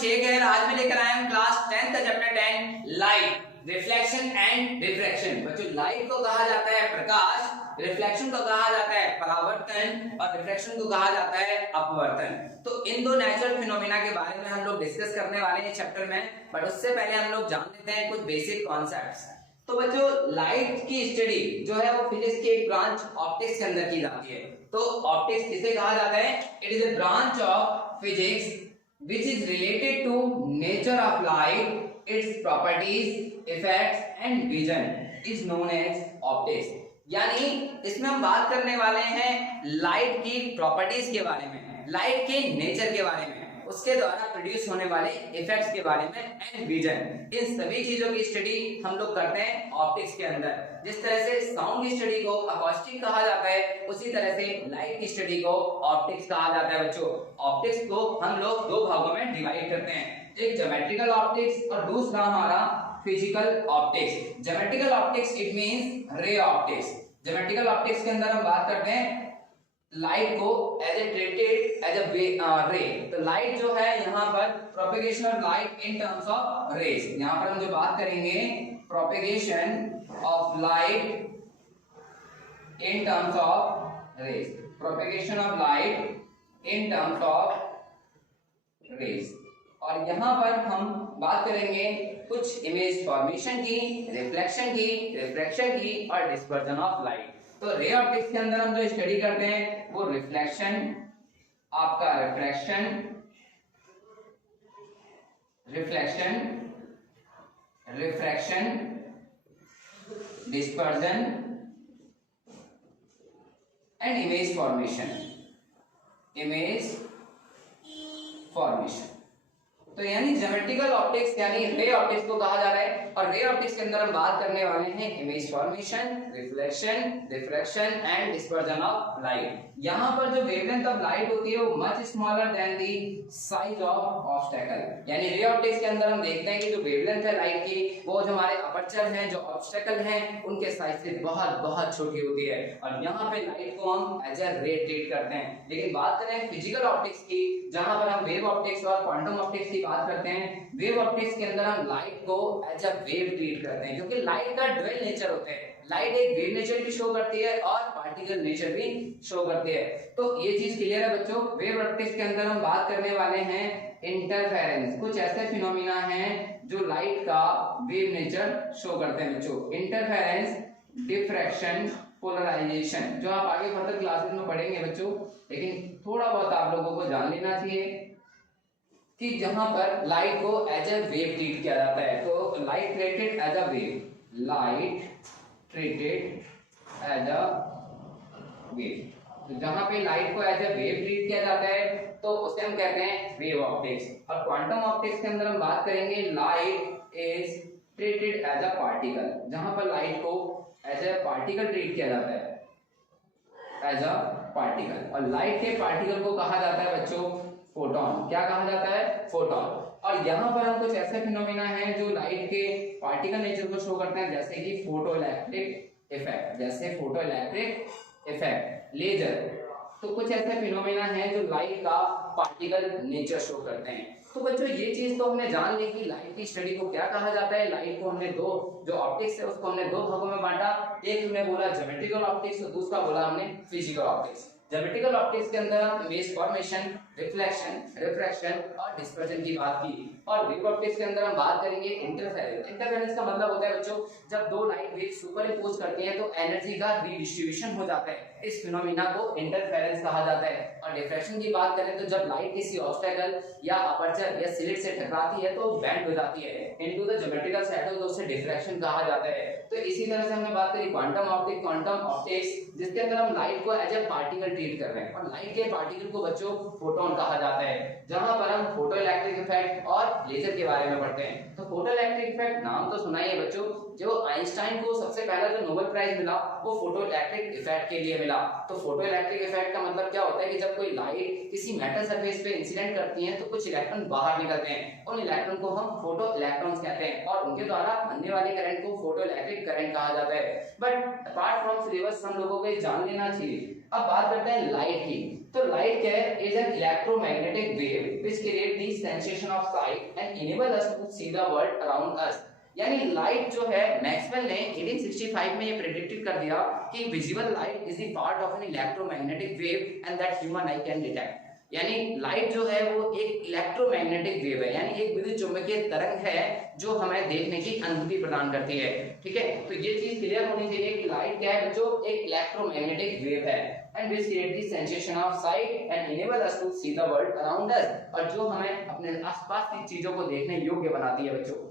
शेख है। आज मैं लेकर आया हूँ क्लास 10 का chapter 10 light, reflection and refraction. बच्चों लाइट को कहा जाता है प्रकाश, रिफ्लेक्शन को कहा जाता है परावर्तन और रिफ्रैक्शन को कहा जाता है अपवर्तन। तो इन दो नेचुरल फिनोमेना के बारे में हम लोग डिस्कस करने वाले हैं चैप्टर में, बट उससे पहले हम लोग जान लेते हैं कुछ बेसिक कॉन्सेप्ट्स। तो बच्चों लाइट की स्टडी जो है वो फिजिक्स के एक ब्रांच ऑप्टिक्स के अंदर की जाती है। तो ऑप्टिक्स किसे कहा जाता है? It is a branch of physics which is related to nature of light, its properties, effects and vision is known as optics। यानी इसमें हम बात करने वाले हैं लाइट की प्रॉपर्टीज के बारे में, लाइट के नेचर के बारे में, उसके द्वारा प्रोड्यूस होने वाले इफेक्ट्स के बारे में एंड विजन। इन सभी चीजों की स्टडी हम लोग करते हैं ऑप्टिक्स के अंदर। जिस तरह से साउंड की स्टडी को अकॉस्टिक कहा जाता है, उसी तरह से लाइट की स्टडी को ऑप्टिक्स कहा जाता है। बच्चों ऑप्टिक्स को हम लोग दो भागों में डिवाइड करते हैं, एक ज्योमेट्रिकल ऑप्टिक्स और दूसरा हमारा physical optics. Geometrical optics it means ray optics. Geometrical optics के अंदर हम बात करते हैं लाइट को as a treated as a ray. तो लाइट जो है यहाँ पर propagation of light in terms of rays. यहाँ पर हम जो बात करेंगे propagation of light in terms of rays, propagation of light in terms of rays. और यहाँ पर हम बात करेंगे कुछ इमेज फॉर्मेशन की, रिफ्लेक्शन की, रिफ्रैक्शन की और डिस्पर्जन ऑफ लाइट। तो रे ऑप्टिक्स के अंदर हम जो स्टडी करते हैं वो रिफ्लेक्शन, आपका refraction, reflection, refraction, dispersion and image formation, image formation. तो यानी ज्योमेट्रिकल ऑप्टिक्स यानी रे ऑप्टिक्स को कहा जा रहा है। और रे ऑप्टिक्स के अंदर हम बात करने वाले हैं image formation, reflection, refraction and dispersion of light. यहाँ पर जो वेवलेंथ ऑफ लाइट होती है वो much smaller than the size of obstacle. यानी रे ऑप्टिक्स के अंदर हम देखते हैं कि जो वेवलेंथ है लाइट की वो जो हमारे अपर्चर हैं, जो ऑब्स्टेकल हैं, उनके साइज से बहुत बहुत छोटी होती है। और यहाँ पे लाइट को हम एज अ रे ट्रीट करते हैं। लेकिन बात करें फिजिकल ऑप्टिक्स की, जहां पर हम वेव ऑप्टिक्स और क्वांटम ऑप्टिक्स की बात करते हैं, वेव ऑप्टिक्स के अंदर हम लाइट को एज अ वेव ट्रीट करते हैं, क्योंकि लाइट का ड्यूअल नेचर होता है। लाइट एक वेव नेचर भी शो करती है और पार्टिकल नेचर भी शो करती है। तो ये चीज क्लियर है बच्चों। वेव ऑप्टिक्स के अंदर हम बात करने वाले हैं इंटरफेरेंस। कुछ ऐसे फिनोमिना हैं जो लाइट का वेव नेचर शो करते हैं बच्चों। इंटरफेरेंस, डिफ्रैक्शन, पोलराइजेशन, जो आप आगे फर्दर क्लासेस में पढ़ेंगे बच्चों, लेकिन थोड़ा बहुत आप लोगों को जान लेना चाहिए कि जहां पर लाइट को एज अ वेव ट्रीट किया जाता है। तो light treated as a wave, light treated as a wave. तो जहां पे लाइट को एज अ वेव ट्रीट किया जाता है तो उसे हम कहते हैं वेव ऑप्टिक्स। और क्वांटम ऑप्टिक्स के अंदर हम बात करेंगे light is treated as a particle, जहां पर लाइट को एज अ पार्टिकल ट्रीट किया जाता है, एज अ पार्टिकल। और लाइट के पार्टिकल को कहा जाता है बच्चों फोटोन। क्या कहा जाता है? फोटोन। और यहाँ पर हम कुछ ऐसे फिनोमिना हैं जो लाइट के पार्टिकल नेचर को शो करते हैं, जैसे कि फोटोइलेक्ट्रिक इफेक्ट, जैसे फोटोइलेक्ट्रिक इफेक्ट, लेजर। तो कुछ ऐसे फिनोमिना हैं जो लाइट का पार्टिकल नेचर शो करते हैं। तो बच्चों ये चीज तो हमने जान ली कि लाइट की स्टडी को क्या कहा जाता है। लाइट को हमने दो, जो ऑप्टिक्स है उसको हमने दो भागों में बांटा। एक हमने बोला ज्योमेट्रिकल ऑप्टिक्स और दूसरा बोला हमने फिजिकल ऑप्टिक्स। ज्योमेट्रिकल ऑप्टिक्स के अंदर हम इमेज फॉर्मेशन, रिफ्लेक्शन, रिफ्रैक्शन और डिस्पर्जन की बात की। और वेव ऑप्टिक्स के अंदर हम बात करेंगे इंटरफेरेंस। इंटरफेरेंस का मतलब होता है बच्चों जब दो लाइट वेव सुपरइम्पोज करती हैं तो एनर्जी का रीडिस्ट्रीब्यूशन हो जाता है। इस फिनोमिना को इंटरफेरेंस कहा जाता है। और डिफ्रैक्शन की बात करें तो जब लाइट किसी ऑब्स्टेकल या अपर्चर या स्लिट से टकराती है तो बेंड हो जाती है इनटू द ज्योमेट्रिकल शैडो, तो उसे डिफ्रैक्शन कहा जाता है। तो इसी तरह से हमने बात करी क्वांटम ऑप्टिक्स, क्वांटम ऑप्टिक्स जिसके अंदर हम लाइट को एज ए पार्टिकल ट्रीट कर रहे हैं। और लाइट के पार्टिकल को बच्चों फोटोन कहा जाता है, जहां पर हम फोटोइलेक्ट्रिक इफेक्ट और बाद लेजर के बारे में पढ़ते हैं। तो फोटो इलेक्ट्रिक इफेक्ट नाम तो सुना ही है बच्चों। जो आइंस्टाइन को सबसे पहला जो नोबेल प्राइज मिला वो फोटो इलेक्ट्रिक इफेक्ट के लिए मिला। तो फोटो इलेक्ट्रिक इफेक्ट का मतलब क्या होता है कि जब कोई लाइट किसी मेटल सरफेस पे इंसिडेंट करती है तो कुछ इलेक्ट्रॉन बाहर निकलते हैं, उन इलेक्ट्रॉन को हम फोटो इलेक्ट्रॉन्स कहते हैं और उनके द्वारा बनने वाले करंट को फोटो इलेक्ट्रिक करंट कहा जाता है। बट अपार्ट फ्रॉम सिलेबस हम लोगों को ये जान लेना चाहिए। अब बात करते हैं लाइट की। तो लाइट क्या है? Is an electromagnetic wave which create the sensation of sight and enable us to see the world around us. यानी लाइट जो है मैक्सवेल ने 1865 में ये प्रेडिक्टेड कर दिया कि visible light is the part of N electromagnetic wave and that human I can detect. यानी लाइट जो है वो एक इलेक्ट्रोमैग्नेटिक वेव है, यानी एक विद्युत चुंबकीय तरंग है जो हमें देखने की अनुभूति प्रदान करती है। ठीक है, तो ये चीज क्लियर होनी चाहिए कि लाइट क्या है बच्चों? एक इलेक्ट्रोमैग्नेटिक वेव है and which create the sensation of sight and enable us to see the world around us, और जो हमें अपने आसपास की चीजों को देखने योग्य बनाती है बच्चों।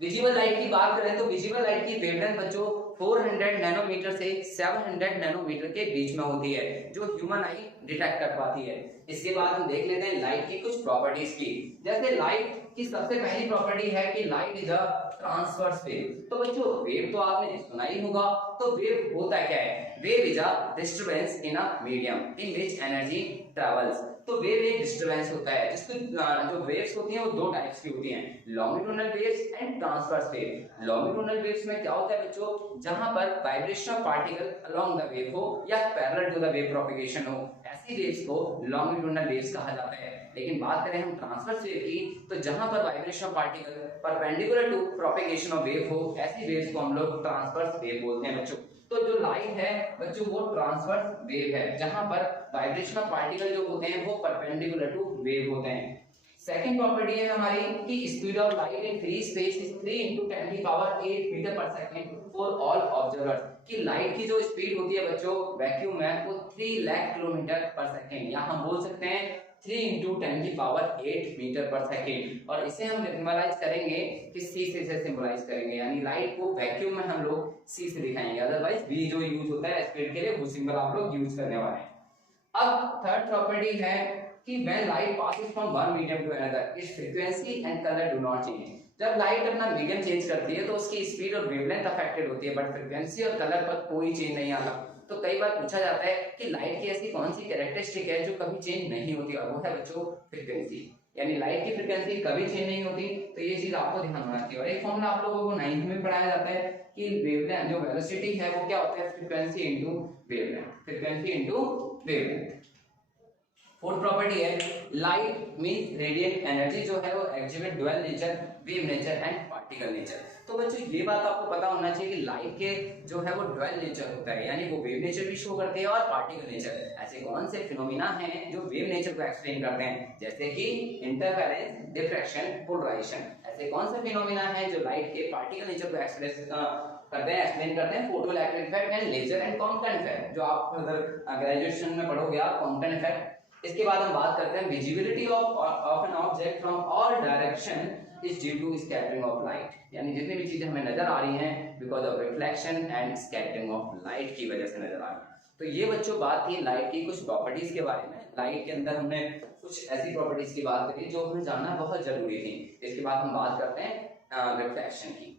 विजिबल लाइट की बात करें तो विजिबल लाइट की वेवलेंथ बच्चों 400 नैनोमीटर से 700 नैनोमीटर के बीच में होती है, जो ह्यूमन आई डिटेक्ट कर पाती है। इसके बाद हम देख लेते हैं लाइट की कुछ प्रॉपर्टीज की। जैसे लाइट की सबसे पहली प्रॉपर्टी है कि light is a transverse wave. तो बच्चों वेव तो आपने सुना ही होगा, तो वेव होता क्या है? Wave is a disturbance in a medium in which energy travels. तो वेव एक डिस्टरबेंस होता है जिसको जो वेव्स होती हैं वो दो टाइप्स की होती हैं, longitudinal waves and transverse wave. Longitudinal waves में क्या होता है बच्चों? जहां पर vibration of particle along the wave हो या parallel to the wave propagation हो, ऐसी वेव्स को लॉन्गिट्यूडनल वेव्स कहा जाता है। लेकिन बात करें हम ट्रांसवर्स वेव की, तो जहां पर vibration of particle perpendicular to propagation of wave हो, ऐसी वेव्स को हम लोग ट्रांसवर्स वेव बोलते हैं बच्चों। तो जो लाइट है बच्चों वो ट्रांसवर्स वेव है, जहां पर वाइब्रेशन ऑफ पार्टिकल जो होते हैं वो परपेंडिकुलर टू वेव होते हैं। सेकंड प्रॉपर्टी है हमारी कि speed of light in free space is 3 × 10⁸ metre per second for all observers. कि लाइट की जो स्पीड होती है बच्चों वैक्यूम में वो 3 लाख किलोमीटर पर सेकंड, या हम बोल सकते हैं 3 × 10⁸ मीटर पर सेकंड। और इसे हम सिंबलाइज करेंगे कि सी से सिंबलाइज करेंगे, यानी लाइट को वैक्यूम में हम लोग सी से दिखाएंगे, अदरवाइज वी जो यूज होता है स्पीड के लिए वो सिंबल आप लोग यूज करने वाले हैं। अब थर्ड प्रॉपर्टी है कि when light passes from one medium to another its frequency and color do not change। जब लाइट अपना मीडियम चेंज करती है तो उसकी स्पीड और वेवलेंथ अफेक्टेड होती है, बट फ्रीक्वेंसी और कलर पर कोई चेंज नहीं आता। तो कई बार पूछा जाता है कि लाइट की ऐसी कौन सी कैरेक्टरिस्टिक है जो कभी चेंज नहीं होती, और वो है बच्चों फ्रीक्वेंसी। यानी लाइट की फ्रीक्वेंसी कभी चेंज नहीं होती, तो ये चीज आपको ध्यान होना चाहिए। और एक फॉर्मूला आप लोगों को 9th में पढ़ाया जाता है कि वेवलेंथ जो वेलोसिटी है वो क्या होता है? Frequency into wavelength, frequency into wavelength. Fourth property है लाइट मींस रेडिएट एनर्जी जो है वो exhibit dual nature, wave nature and particle nature. तो बच्चों ये बात आपको पता होना चाहिए कि लाइट के जो है वो डुअल नेचर होता है, यानी वो वेव नेचर भी शो करते हैं और पार्टिकल नेचर। ऐसे कौन से फिनोमिना हैं जो वेव नेचर को एक्सप्लेन करते हैं? जैसे कि इंटरफेरेंस, डिफ्रैक्शन, पोलराइजेशन। ऐसे कौन से फिनोमिना हैं जो लाइट के पार्टिकल नेचर को एक्सप्लेन करते हैं? Photoelectric effect and laser and Compton effect, जो आप अगर ग्रेजुएशन में पढ़ोगे आप कॉम्पटन इफेक्ट। इसके बाद हम बात करते हैं visibility of an object from all direction is due to scattering of light. यानी जितनी भी चीजें हमें नजर आ रही हैं because of reflection and scattering of light की वजह से नजर आ रही है। तो ये बच्चों बात थी लाइट की कुछ प्रॉपर्टीज के बारे में। लाइट के अंदर हमने कुछ ऐसी प्रॉपर्टीज की बात करी जो हमें जानना बहुत जरूरी थी। इसके बाद हम बात करते हैं रिफ्लेक्शन की।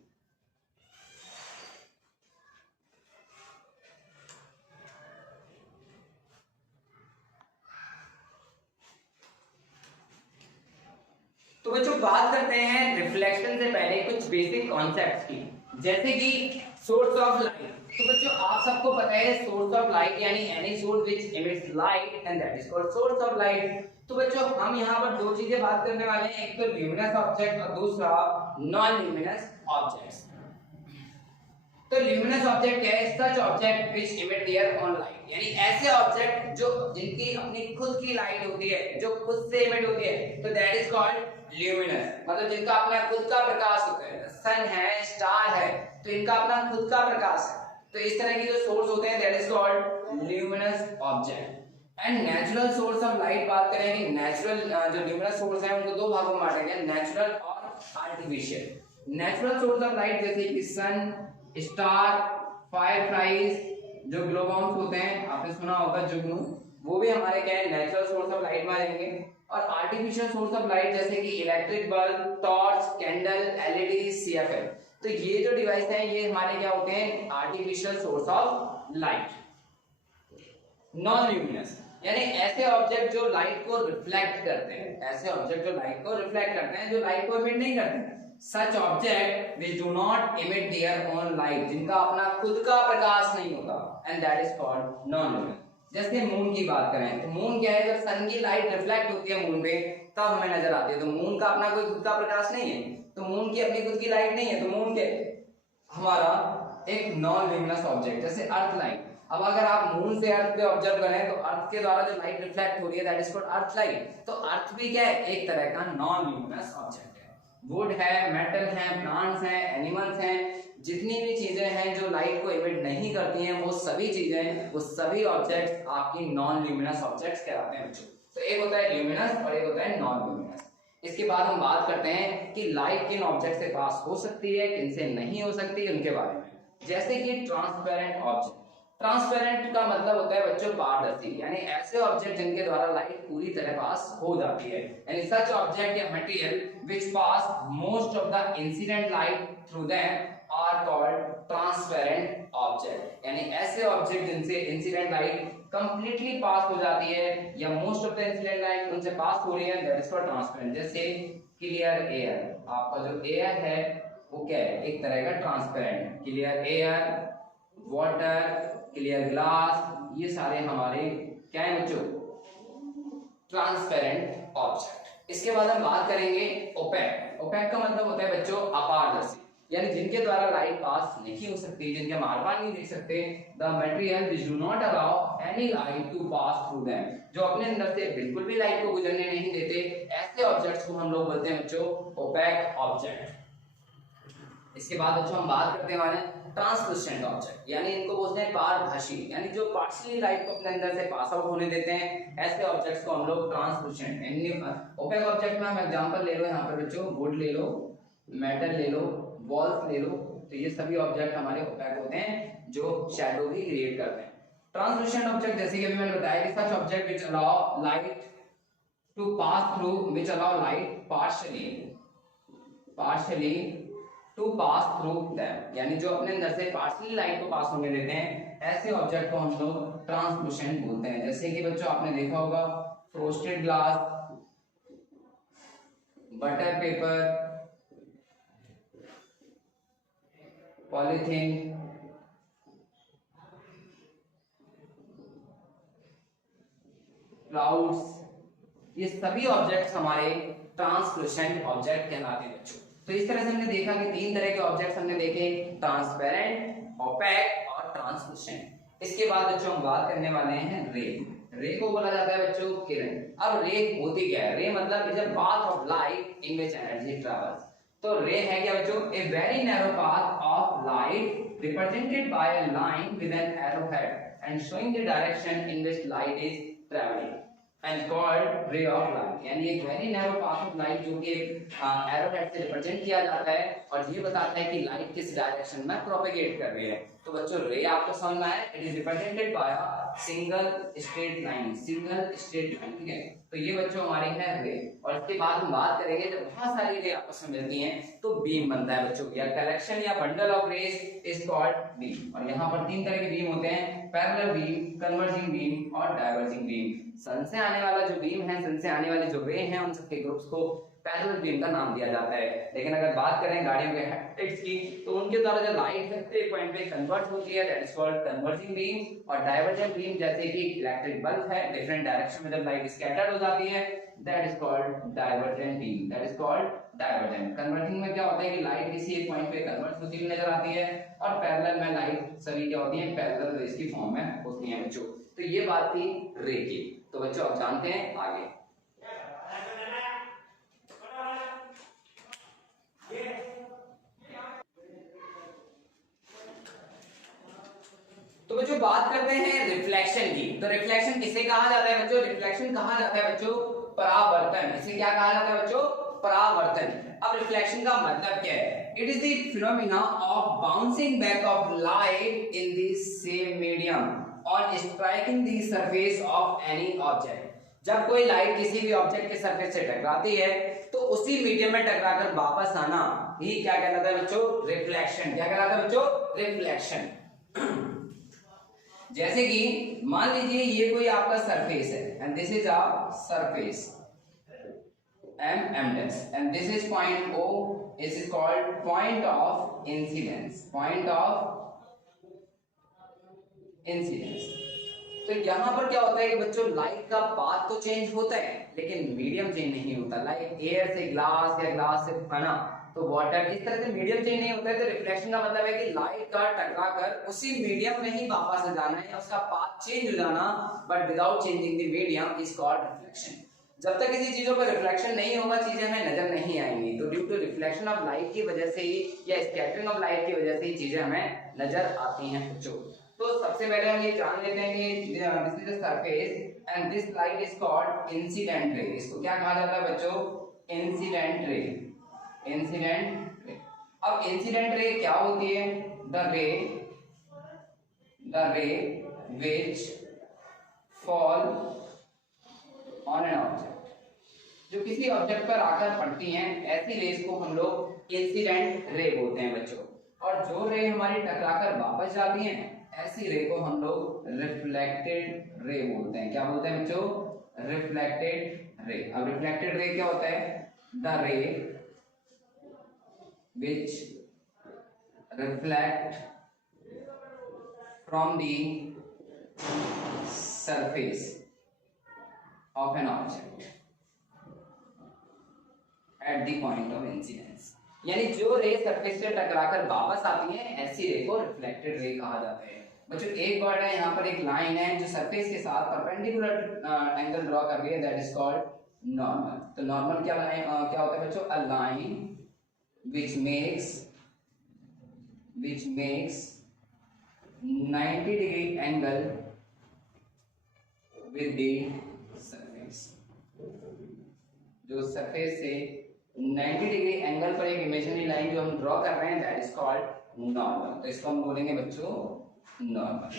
तो बच्चों बात करते हैं रिफ्लेक्शन से पहले कुछ बेसिक कॉन्सेप्ट्स की, जैसे कि सोर्स ऑफ लाइट। तो बच्चों आप सबको पता है सोर्स ऑफ लाइट यानी any source which emits light and that is called source of light. तो बच्चों हम यहाँ पर दो चीजें बात करने वाले हैं, एक तो ल्यूमिनस ऑब्जेक्ट और दूसरा नॉन ल्यूमिनस ऑब्जेक्ट्स। तो ल्यूमिनस ऑब्जेक्ट क्या है? Such object which emit their own light, यानी ऐसे ऑब्जेक्ट जो जिनकी अपनी खुद की लाइट होती है, जो खुद से एमिट होती है, तो दैट इज कॉल्ड ल्यूमिनस। मतलब जिनका अपना खुद का प्रकाश होता है, सन है, स्टार है, तो इनका अपना खुद का प्रकाश है। तो इस तरह की जो सोर्स होते हैं that is called luminous object. And natural source of light बात करें कि नेचुरल जो ल्यूमिनस सोर्स है उनको दो भागों में बांटा गया, नेचुरल और artificial. Natural source of light जैसे कि सन, स्टार, फायरफ्लाइज, जो ग्लो बॉम्ब्स होते हैं आपने सुना होगा जुगनू, वो भी हमारे क्या है नेचुरल सोर्स ऑफ लाइट में आएंगे। और आर्टिफिशियल सोर्स ऑफ लाइट जैसे कि electric bulb, torch, candle, LED, CFL. तो ये जो डिवाइस है ये हमारे क्या होते हैं, artificial source of light. Non luminous यानी ऐसे ऑब्जेक्ट जो लाइट को रिफ्लेक्ट करते हैं, ऐसे ऑब्जेक्ट जो लाइट को रिफ्लेक्ट करते हैं, जो लाइट को इमिट नहीं करते हैं। Such object which do not emit their own light, जिनका अपना खुद का प्रकाश नहीं होता, and that is called non luminous. जैसे मून की बात करें तो मून क्या है, जब सन की लाइट रिफ्लेक्ट होती है मून पे तब हमें नजर आती है। तो मून का अपना कोई खुद का प्रकाश नहीं है, तो मून की अपनी खुद की लाइट नहीं है, तो मून के हमारा एक नॉन ल्यूमिनस ऑब्जेक्ट। जैसे अर्थ लाइट, अब अगर आप मून से अर्थ पे ऑब्जर्व करें तो अर्थ के द्वारा जो लाइट रिफ्लेक्ट हो रही है that is called earth light. तो अर्थ भी क्या है, एक तरह का नॉन ल्यूमिनस ऑब्जेक्ट है। वुड है, मेटल है, प्लांट्स हैं, एनिमल्स हैं, जितनी भी चीजें हैं जो लाइट को इमिट नहीं करती हैं, वो सभी चीजें, वो सभी ऑब्जेक्ट्स आपकी नॉन ल्यूमिनस ऑब्जेक्ट्स कहलाते हैं बच्चों। तो एक होता है ल्यूमिनस और एक होता है नॉन ल्यूमिनस। इसके बाद हम बात करते हैं कि लाइट किन ऑब्जेक्ट से पास हो सकती है, किन से नहीं हो सकती, उनके बारे में। जैसे कि ट्रांसपेरेंट ऑब्जेक्ट। ट्रांसपेरेंट का मतलब होता है बच्चों पारदर्शी, यानी ऐसे ऑब्जेक्ट जिनके द्वारा लाइट पूरी तरह पास हो जाती है, यानी सच ऑब्जेक्ट या material which pass most of the incident light through them are called transparent object. यानी ऐसे ऑब्जेक्ट जिनसे इंसिडेंट लाइट कंप्लीटली पास हो जाती है या most of the incident light उनसे पास हो रही है, दैट इज कॉल्ड ट्रांसपेरेंट। जैसे क्लियर एयर, आपका जो एयर है वो क्या है, एक तरह का transparent. Clear air, water, clear glass, ये सारे हमारे क्या है बच्चों, ट्रांसपेरेंट ऑब्जेक्ट। इसके बाद हम बात करेंगे ओपेक। ओपेक का मतलब होता है बच्चों अपारदर्शी, यानी जिनके द्वारा लाइट पास नहीं हो सकती, जिनके हम आर पार नहीं देख सकते। The material which do not allow any light to pass through them, जो अपने अंदर से बिल्कुल भी लाइट को गुजरने नहीं देते, ऐसे ऑब्जेक्ट्स को हम लोग बोलते हैं बच्चों ओपेक ऑब्जेक्ट। इसके बाद बच्चों हम बात करते हैं ट्रांसलूसेंट ऑब्जेक्ट, यानी इनको बोलते हैं पारभासी, यानी जो पार्शियली लाइट को अपने अंदर से पास आउट होने देते हैं, ऐसे ऑब्जेक्ट्स को हम लोग ट्रांसलूसेंट। ओपेक ऑब्जेक्ट में हम एग्जांपल ले लो यहाँ पर बच्चों, वुड ले लो, मेटल ले लो, वॉल्स ले लो, तो ये सभी ऑब्जेक्ट हमारे ओपेक होते हैं जो शैडो भी क्रिएट करते हैं। ट्रांसलूसेंट ऑब्जेक्ट जैसे कि अभी मैंने बताया कि such object which allow light to pass through, which allow light partially to pass through them, यानी जो अपने अंदर से पार्शियली लाइट को पास होने देते हैं, ऐसे ऑब्जेक्ट को हम लोग ट्रांसलूसेंट बोलते हैं। जैसे कि बच्चों आपने देखा होगा frosted glass, butter paper, polythene, clouds, ये सभी ऑब्जेक्ट्स हमारे ट्रांसलूसेंट ऑब्जेक्ट कहलाते हैं बच्चों। तो इस तरह से हमने देखा कि तीन तरह के ऑब्जेक्ट्स हमने देखे, ट्रांसपेरेंट, ओपेक और ट्रांसलूसेंट। इसके बाद बच्चों हम बात करने वाले हैं रे। रे को बोला जाता है बच्चों किरण। अब रे होती क्या है, रे मतलब is a path of light in which energy travels. तो रे है क्या बच्चों, a very narrow path of light represented by a line with an arrow head and showing the direction in which light is travelling and called ray of light, यानी एक very narrow path of light जो कि एक arrow head से represent किया जाता है और ये बताता है कि लाइट किस डायरेक्शन में प्रोपेगेट कर रही है। तो बच्चों रे आपको समझ में आया, it is represented by a single straight line, single straight line, ठीक है। तो ये बच्चों हमारे हैं रे। और इसके बाद हम बात करेंगे जब बहुत सारी रे आपस में मिलती हैं तो बीम बनता है बच्चों, या कलेक्शन या bundle of rays is called beam. और यहाँ पर तीन तरह के बीम होते हैं, पैरेलल बीम, कन्वर्जिंग बीम और डाइवर्जिंग बीम। सन से आने वाला जो बीम है, सन से आने वाले जो रे हैं, उन सबके ग्रुप्स को पैरेलल बीम का नाम दिया जाता है। लेकिन अगर बात करें गाड़ियों के हेडलाइट्स की तो उनके द्वारा जो लाइट है एक पॉइंट पे कन्वर्ट होती है, that is called converging beam. और डाइवर्जेंट बीम जैसे कि इलेक्ट्रिक बल्ब है, डिफरेंट डायरेक्शन में जब लाइट स्कैटर्ड हो जाती है, that is called divergent beam, that is called divergent. Converging में क्या होता है कि लाइट किसी एक पॉइंट पे कन्वर्ट होती हुई नजर आती है, और पैरेलल में लाइट सभी क्या होती है, पैरेलल रेज की फॉर्म में होती है बच्चों। तो ये बात थी रे की। तो बच्चों आप जानते हैं आगे। तो बच्चों बात करते हैं रिफ्लेक्शन की। तो रिफ्लेक्शन किसे कहा जाता है बच्चों, रिफ्लेक्शन कहा जाता है बच्चों परावर्तन। इसे क्या कहा जाता है बच्चों, परावर्तन। अब रिफ्लेक्शन का मतलब क्या है, it is the phenomena of bouncing back of light in the same medium on striking the surface of any object। जब कोई लाइट किसी भी ऑब्जेक्ट के सरफेस से टकराती है तो उसी मीडियम में टकराकर वापस आना ही क्या कहलाता है बच्चों? रिफ्लेक्शन। क्या कहलाता है बच्चों? रिफ्लेक्शन। जैसे कि मान लीजिए ये कोई आपका सरफेस है and this is a surface m dash and this is point O. This is called point of incidence. Point of incidence. तो यहाँ पर क्या होता है कि बच्चों लाइट का पाथ तो चेंज होता है लेकिन मीडियम चेंज नहीं होता। लाइक एयर से ग्लास या ग्लास से है ना तो वाटर, इस तरह से मीडियम चेंज नहीं होता है। तो रिफ्लेक्शन का मतलब है कि लाइट का टकराकर उसी मीडियम में ही वापस आ जाना है, उसका पाथ चेंज हो जाना, but without changing the medium is called reflection. जब तक किसी चीजों पर रिफ्लेक्शन नहीं होगा चीजें हमें नजर नहीं आएंगी। तो due to reflection of light की वजह से ही या स्कैटरिंग ऑफ लाइट की वजह से ही चीजें हमें नजर आती हैं बच्चों। तो सबसे पहले हम ये जान लेते हैं कि this is a surface and this light is called incident ray. इसको क्या कहा जाता है बच्चों? Incident ray. Incident ray. अब इंसिडेंट रे क्या होती है? द रे which fall on an object, जो किसी ऑब्जेक्ट पर आकर पड़ती हैं, ऐसी रेस को हम लोग इंसिडेंट रे बोलते हैं बच्चों। और जो रे हमारी टकराकर वापस जाती हैं ऐसी रे को हम लोग रिफ्लेक्टेड रे बोलते हैं। क्या बोलते हैं बच्चों? Reflected ray. अब रिफ्लेक्टेड रे क्या होता है? द रे which reflect from the surface of an object at the point of incidence। यानी जो रे सरफेस से टकराकर वापस आती है ऐसी रे को रिफ्लेक्टेड रे कहा जाता है बच्चों। एक वर्ड है यहाँ पर, एक लाइन है जो सरफेस के साथ परपेंडिकुलर एंगल ड्रॉ कर रही है, दैट इज कॉल्ड नॉर्मल। तो नॉर्मल क्या क्या होता है बच्चों? A line which makes 90-degree angle with the surface। जो सरफेस से 90 डिग्री एंगल पर एक इमेजिनरी लाइन जो हम ड्रॉ कर रहे हैं दैट इज कॉल्ड नॉर्मल। तो इसको हम बोलेंगे बच्चों नॉर्मल।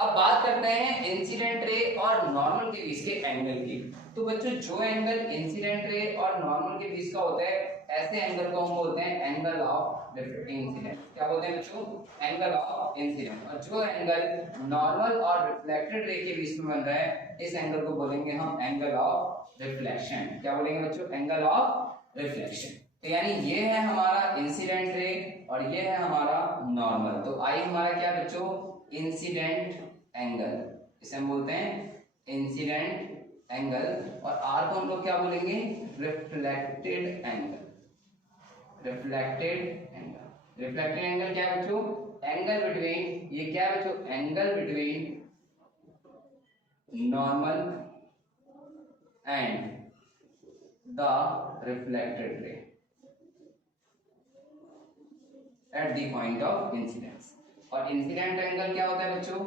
अब बात करते हैं इंसिडेंट रे और नॉर्मल के बीच के एंगल की। तो बच्चों जो एंगल इंसिडेंट रे और नॉर्मल के बीच का होता है ऐसे एंगल को हम बोलते हैं एंगल ऑफ इंसिडेंट। क्या बोलते हैं बच्चों? Angle of incident. और जो एंगल नॉर्मल और रिफ्लेक्टेड रे के बीच में बन रहा है इस एंगल को बोलेंगे हम एंगल ऑफ रिफ्लेक्शन। क्या बोलेंगे बच्चों? Angle of reflection. तो यानी ये है हमारा इंसिडेंट रे और ये है हमारा नॉर्मल। तो आई हमारा क्या बच्चों? इंसिडेंट एंगल, इसे हम बोलते हैं इंसिडेंट एंगल। और आर को हम लोग क्या बोलेंगे? Reflected angle. Reflected angle. Reflected angle क्या है बच्चों? एंगल बिटवीन, ये क्या है बच्चों? Angle between normal and the reflected ray at the point of incidence. और इंसिडेंट एंगल क्या होता है बच्चों?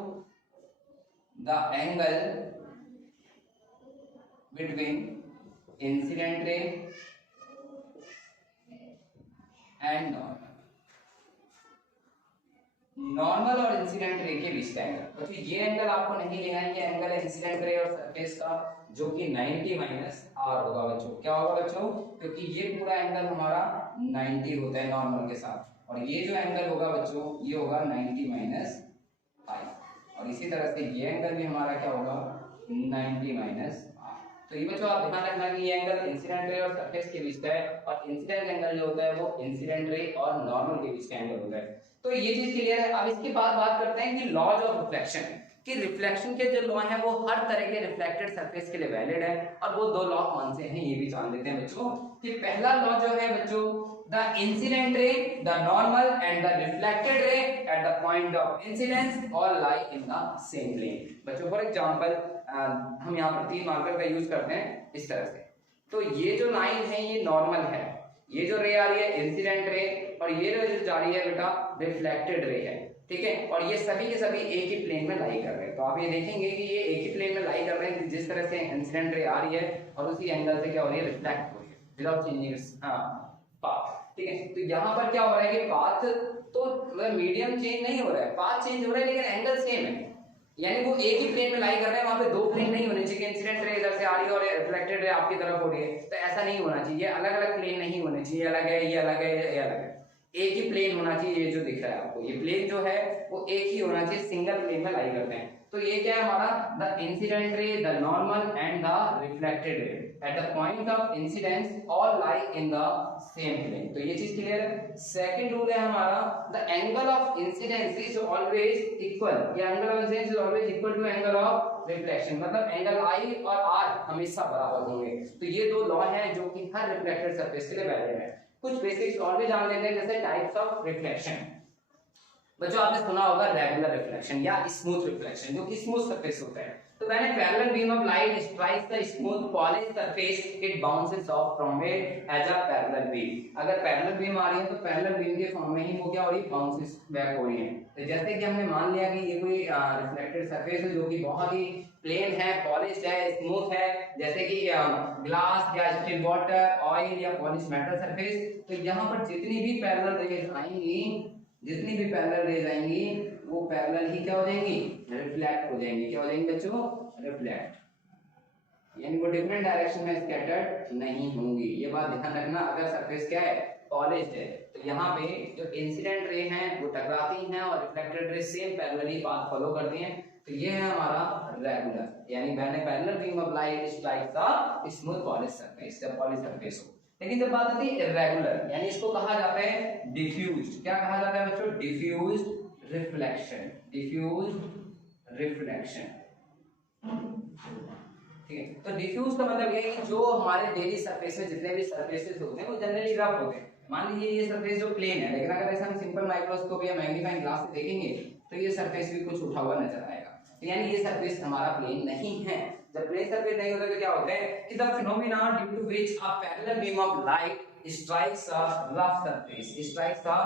The angle between incident ray and normal. Normal और इंसिडेंट रे के बीच का एंगल। बच्चों ये एंगल आपको नहीं लेना है, ये एंगल है इंसिडेंट रे और सरफेस का जो कि 90 माइनस आर होगा बच्चों। क्या होगा बच्चों? क्योंकि ये पूरा एंगल हमारा 90 होता है नॉर्मल के साथ, और ये जो एंगल होगा बच्चों ये होगा 90 माइनस आई। और इसी तरह से ये एंगल भी हमारा क्या होगा? 90 माइनस आर। तो ये बच्चों आप ध्यान रखना कि ये एंगल इंसिडेंट रे और सरफेस के बीच का है, और इंसिडेंट एंगल जो होता है वो इंसिडेंट रे और नॉर्मल के बीच का एंगल होता है। तो ये चीज क्लियर है। अब इसके बाद बात करते हैं कि लॉज ऑफ रिफ्लेक्शन, कि रिफ्लेक्शन के जो लॉ हैं वो हर तरह के रिफ्लेक्टेड सरफेस के लिए वैलिड है, और वो दो लॉ कौन से हैं ये भी जान लेते हैं बच्चों। कि पहला लॉ जो है बच्चों, the incident ray, the normal and the reflected ray at the point of incidence all lie in the same plane. बच्चों फॉर एग्जांपल हम यहाँ पर 3 मार्कर का यूज करते हैं इस तरह से। तो ये जो लाइन है ये नॉर्मल है, ये जो रे आ रही है इंसिडेंट रे, और ये जो जा रही है बेटा रिफ्लेक्टेड रे है, ठीक है। और ये सभी के सभी एक ही प्लेन में लाई कर रहे हैं। तो आप ये देखेंगे कि ये एक ही प्लेन में लाई कर रहे हैं, जिस तरह से इंसिडेंट रे आ रही है और उसी एंगल से क्या हो रही है? रिफ्लेक्ट हो रही है विदाउट चेंजिंग इट्स पाथ, ठीक है। तो यहाँ पर क्या हो रहा है कि पाथ तो मीडियम चेंज नहीं हो रहा है, पाथ चेंज हो रहा है लेकिन एंगल सेम है। यानी वो एक ही प्लेन में लाई कर रहे हैं, वहां पे दो प्लेन नहीं होने चाहिए, इंसिडेंट रे इधर से आ रही है और रिफ्लेक्टेड रे आपकी तरफ हो रही है, तो ऐसा नहीं होना चाहिए, अलग अलग प्लेन नहीं होने चाहिए, अलग है ये अलग है ये अलग है, एक ही प्लेन होना चाहिए। ये जो दिख रहा है आपको ये प्लेन जो है वो एक ही होना चाहिए, सिंगल प्लेन में लाई करते हैं। तो ये क्या है हमारा, the incident ray, the normal and the reflected ray at the point of incidence all lie in the same plane. तो ये चीज क्लियर है। सेकंड रूल है हमारा, the angle of incidence is always equal, ये angle of incidence is always equal to angle of reflection, मतलब angle I और R हमेशा बराबर होंगे। तो ये दो लॉ हैं जो कि हर रिफ्लेक्टेड सरफेस के लिए वैलिड है। कुछ बेसिक्स और भी जान लेते हैं, जैसे टाइप्स ऑफ रिफ्लेक्शन। बच्चों आपने सुना होगा रेगुलर रिफ्लेक्शन या स्मूथ रिफ्लेक्शन, जो कि स्मूथ सरफेस होता है। तो when a parallel beam of light strikes the smooth polished surface it bounces off from it as a parallel beam। अगर पैरेलल बीम आ रही है तो पैरेलल बीम के फॉर्म में ही वो क्या हो रही है, बाउंसेस बैक हो रही है। तो जैसे कि हमने मान लिया कि ये कोई रिफ्लेक्टेड सरफेस है जो कि बहुत ही प्लेन है, पॉलिश्ड है, स्मूथ है, जैसे कि ग्लास या स्टील वाटर, ऑयल या पॉलिश मेटल सरफेस। तो यहाँ पर जितनी भी पैरेलल रेज आएंगी, जितनी भी पैरेलल रेज आएंगी वो पैरेलल ही क्या हो जाएंगी, रिफ्लेक्ट हो जाएंगी। क्या हो जाएंगी बच्चों, रिफ्लेक्ट, यानी वो डिफरेंट डायरेक्शन में स्कैटर्ड नहीं होंगी। ये बात ध्यान रखना। अगर सरफेस क्या है, पॉलिश्ड है, तो यहाँ पे जो इंसिडेंट रे हैं वो टकराती हैं और reflected ray same parallelly path follow करती हैं। तो ये है हमारा रेगुलर, यानी when A parallel beam of light strikes the smooth polished surface, the polished surface हो। लेकिन जब बात आती है इर्रेगुलर, यानी इसको कहा जाता है डिफ्यूज्ड। क्या कहा जाता है बच्चों, डिफ्यूज्ड रिफ्लेक्शन, डिफ्यूज्ड रिफ्लेक्शन। ठीक है, तो डिफ्यूज का मतलब ये है कि जो हमारे डेली सरफेस में जितने भी सरफेसेस होते हैं वो जनरली रफ होते हैं। मान लीजिए ये सरफेस जो प्लेन है, लेकिन अगर ऐसा हम सिंपल माइक्रोस्कोप या मैग्नीफाइंग ग्लास से देखेंगे तो ये सरफेस भी कुछ उठा हुआ नजर आएगा। तो यानी ये सरफेस हमारा प्लेन नहीं है। जब प्लेन सरफेस नहीं होता तो क्या होता है कि the phenomena due to which a parallel beam of light strikes a rough surface, strikes a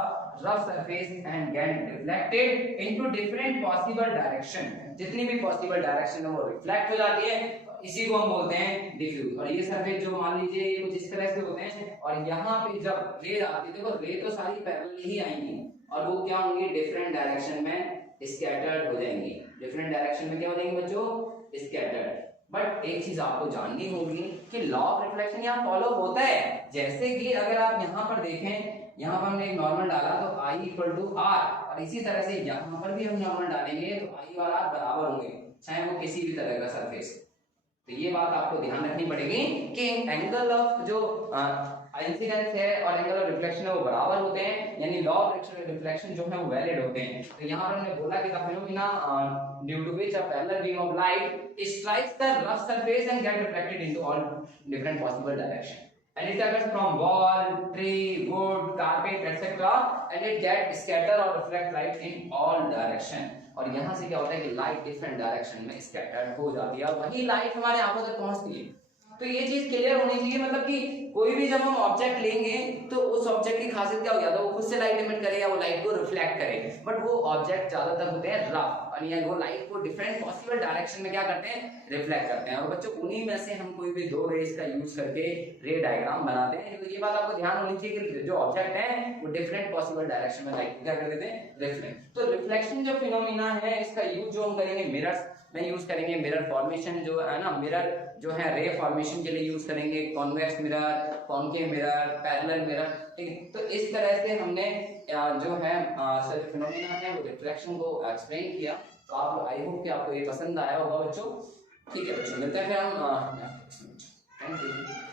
rough surface and get reflected into different possible direction। जितनी भी पॉसिबल डायरेक्शन है वो रिफ्लेक्ट हो जाती है, इसी को हम बोलते हैं डिफ्यूज। और ये सरफेस जो मान लीजिए ये कुछ इस तरह से होते हैं, और यहाँ पे जब रे आती है, देखो रे तो सारी पैरेलल ही आएंगी और वो क्या होंगी, डिफरेंट डायरेक्शन में स्कैटर्ड हो जाएंगी। डिफरेंट डायरेक्शन में क्या हो जाएंगी बच्चों, स्कैटर्ड। बट एक चीज आपको जाननी होगी कि लॉ ऑफ रिफ्लेक्शन यहाँ फॉलो होता है। जैसे कि अगर आप यहाँ पर देखें, यहाँ पर हमने एक नॉर्मल डाला तो I इक्वल टू आर, और इसी तरह से यहाँ पर भी हम नॉर्मल डालेंगे तो I और R बराबर होंगे, चाहे वो किसी भी तरह का सरफेस। तो ये बात आपको ध्यान रखनी पड़ेगी कि एंगल ऑफ जो इंसिडेंस है और एंगल ऑफ रिफ्लेक्शन है वो बराबर होते हैं, यानी लॉ ऑफ रिफ्लेक्शन जो है वो वैलिड होते हैं। तो यहाँ पर हमने बोला कि the phenomena due to which a parallel beam of light strikes the rough surface and get reflected into all different possible direction, and it occurs from wall, tree, wood, carpet, etc. and it get scatter or reflect light in all direction। और यहाँ से क्या होता है कि light different direction में scattered हो जाती है और वही लाइट हमारे आंखों तक पहुंचती है। तो ये चीज क्लियर होनी चाहिए, मतलब कि कोई भी जब हम ऑब्जेक्ट लेंगे तो उस ऑब्जेक्ट की खासियत क्या हो जाता है, वो खुद से लाइट इमिट करे या वो लाइट को रिफ्लेक्ट करे। बट वो ऑब्जेक्ट ज्यादातर होते हैं रफ, और वो लाइट को डिफरेंट पॉसिबल डायरेक्शन में क्या करते हैं, रिफ्लेक्ट करते हैं। और बच्चों उन्हीं में से हम कोई भी दो रेज का यूज करके रे डायग्राम बनाते हैं। तो ये बात आपको ध्यान होनी चाहिए कि जो ऑब्जेक्ट है वो डिफरेंट पॉसिबल डायरेक्शन में लाइट क्या कर देते हैं, रिफ्लेक्ट। तो रिफ्लेक्शन जो फिनोमिना है इसका यूज जो हम करेंगे मिरर्स में यूज करेंगे। मिरर फॉर्मेशन जो है ना, मिरर जो है रे फॉर्मेशन के लिए यूज करेंगे, convex mirror, concave mirror, parallel mirror. ठीक है, तो इस तरह से हमने जो है सिर्फ फिनोमेना है वो रिफ्लेक्शन को एक्सप्लेन किया। तो आप आई होप कि आपको ये पसंद आया होगा बच्चों। ठीक है बच्चों, मिलते हैं फिर हम। Thank you.